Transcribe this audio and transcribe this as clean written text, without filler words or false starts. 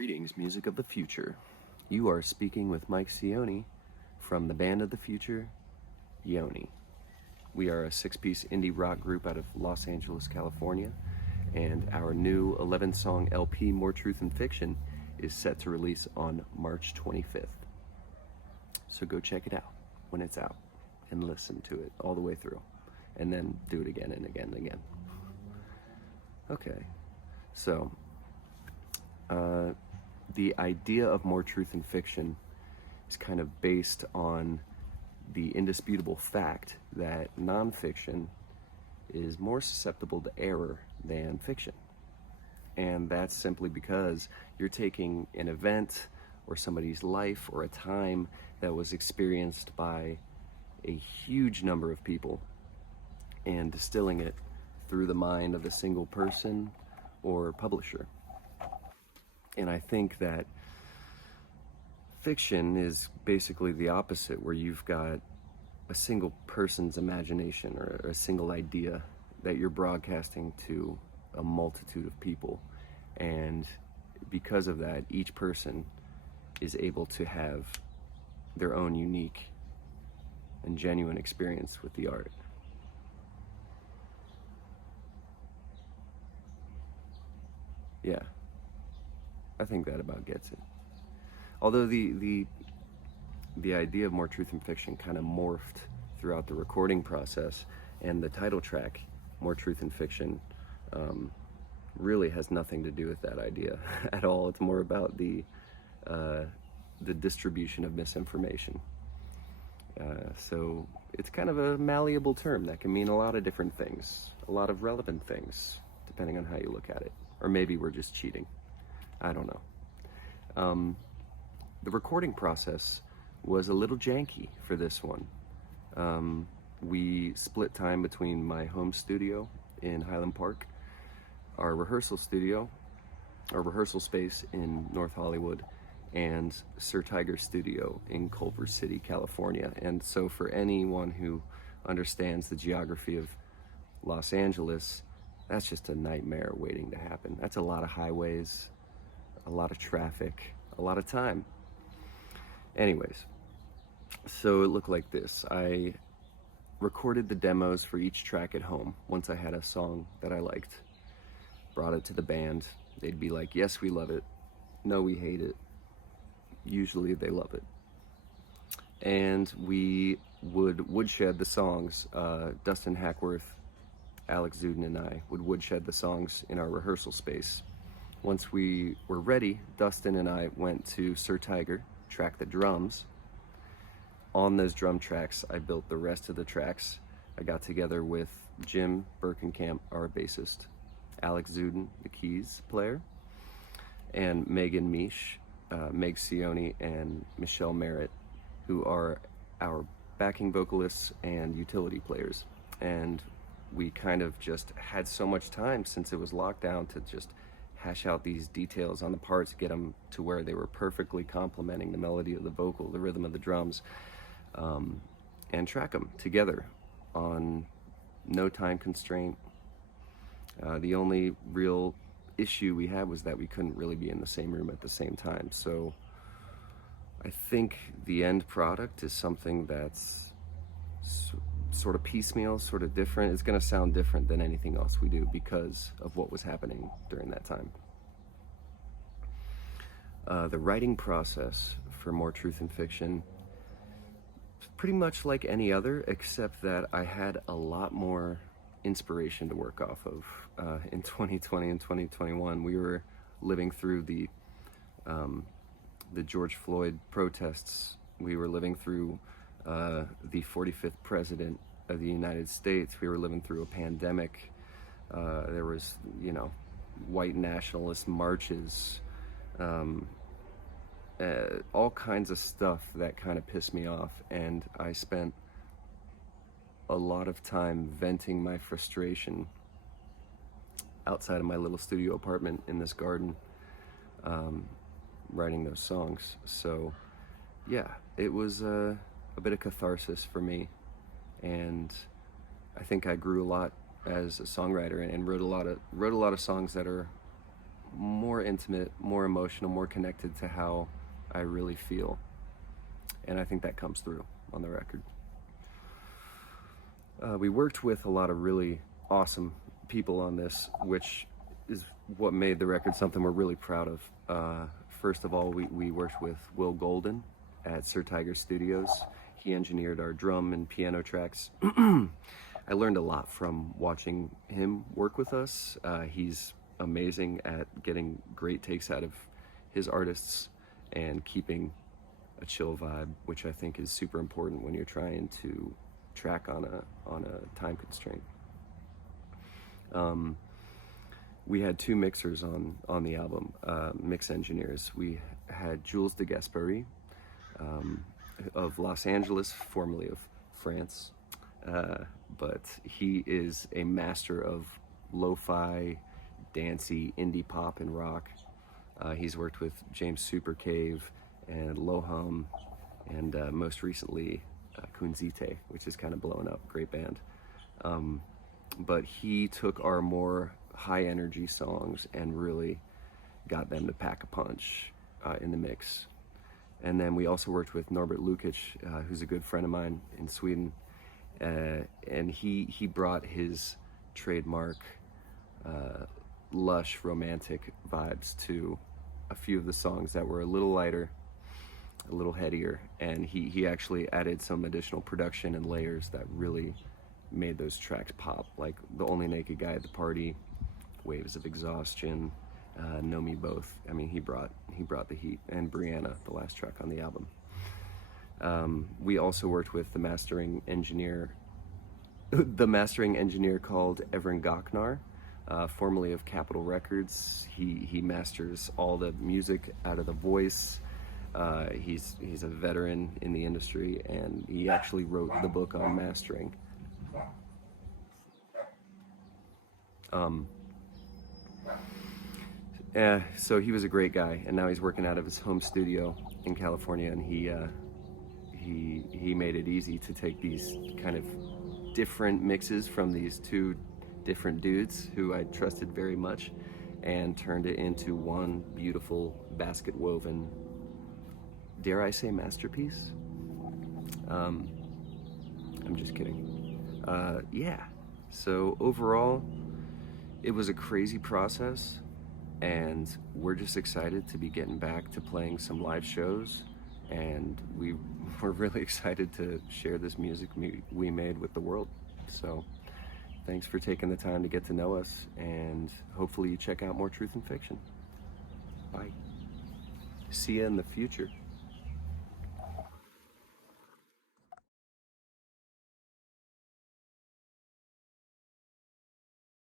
Greetings, music of the future. You are speaking with Mike Cionni from the band of the future, Yony. We are a 6-piece indie rock group out of Los Angeles, California, and our new 11-song LP, More Truth and Fiction, is set to release on March 25th. So go check it out when it's out and listen to it all the way through, and then do it again and again and again. Okay, so the idea of More Truth and Fiction is kind of based on the indisputable fact that nonfiction is more susceptible to error than fiction. And that's simply because you're taking an event or somebody's life or a time that was experienced by a huge number of people and distilling it through the mind of a single person or publisher. And I think that fiction is basically the opposite, where you've got a single person's imagination or a single idea that you're broadcasting to a multitude of people. And because of that, each person is able to have their own unique and genuine experience with the art. Yeah, I think that about gets it. Although the idea of More Truth and Fiction kind of morphed throughout the recording process, and the title track, More Truth and Fiction, really has nothing to do with that idea at all. It's more about the distribution of misinformation. So it's kind of a malleable term that can mean a lot of different things, a lot of relevant things, depending on how you look at it. Or maybe we're just cheating. I don't know. The recording process was a little janky for this one. We split time between my home studio in Highland Park, our rehearsal studio, our rehearsal space in North Hollywood, and Sir Tiger Studio in Culver City, California. And so for anyone who understands the geography of Los Angeles, that's just a nightmare waiting to happen. That's a lot of highways, a lot of traffic, a lot of time. Anyways, so it looked like this. I recorded the demos for each track at home once I had a song that I liked. Brought it to the band. They'd be like, yes, we love it. No, we hate it. Usually they love it. And we would woodshed the songs. Dustin Hackworth, Alex Zudin, and I would woodshed the songs in our rehearsal space. Once we were ready, Dustin and I went to Sir Tiger, tracked the drums. On those drum tracks, I built the rest of the tracks. I got together with Jim Birkenkamp, our bassist, Alex Zudin, the keys player, and Megan Misch, Mike Cionni, and Michelle Merritt, who are our backing vocalists and utility players. And we kind of just had so much time since it was lockdown to just hash out these details on the parts, get them to where they were perfectly complementing the melody of the vocal, the rhythm of the drums, and track them together on no time constraint. The only real issue we had was that we couldn't really be in the same room at the same time. So I think the end product is something that's sort of piecemeal, sort of different. It's going to sound different than anything else we do because of what was happening during that time. The writing process for More Truth and Fiction is pretty much like any other, except that I had a lot more inspiration to work off of. In 2020 and 2021, we were living through the George Floyd protests. We were living through the 45th president of the United States. We were living through a pandemic. There was, white nationalist marches, all kinds of stuff that kind of pissed me off. And I spent a lot of time venting my frustration outside of my little studio apartment in this garden, writing those songs. So yeah, it was a bit of catharsis for me, and I think I grew a lot as a songwriter and wrote a lot of songs that are more intimate, more emotional, more connected to how I really feel. And I think that comes through on the record. We worked with a lot of really awesome people on this, which is what made the record something we're really proud of. First of all, we worked with Will Golden at Sir Tiger Studios. He engineered our drum and piano tracks. I learned a lot from watching him work with us. He's amazing at getting great takes out of his artists and keeping a chill vibe, which I think is super important when you're trying to track on a time constraint. We had two mixers on the album, mix engineers. We had Jules de Gasperi of Los Angeles, formerly of France, but he is a master of lo-fi, dancey, indie pop and rock. He's worked with James Supercave and Lohum, and most recently Kunzite, which is kind of blowing up, great band. But he took our more high energy songs and really got them to pack a punch in the mix. And then we also worked with Norbert Lukic, who's a good friend of mine in Sweden, and he brought his trademark lush romantic vibes to a few of the songs that were a little lighter, a little headier, and he actually added some additional production and layers that really made those tracks pop, like The Only Naked Guy at the Party, Waves of Exhaustion, Know Me Both. I mean, he brought the heat, and Brianna, the last track on the album. We also worked with the mastering engineer called Evren Goknar, formerly of Capitol Records. He masters all the music out of the voice. He's a veteran in the industry, and he actually wrote the book on mastering. So he was a great guy, and now he's working out of his home studio in California, and he made it easy to take these kind of different mixes from these two different dudes who I trusted very much and turned it into one beautiful basket woven, dare I say, masterpiece? I'm just kidding. Yeah, so overall it was a crazy process, and we're just excited to be getting back to playing some live shows, and we're really excited to share this music we made with the world. So thanks for taking the time to get to know us, and hopefully you check out more Truth and Fiction. Bye. See you in the future.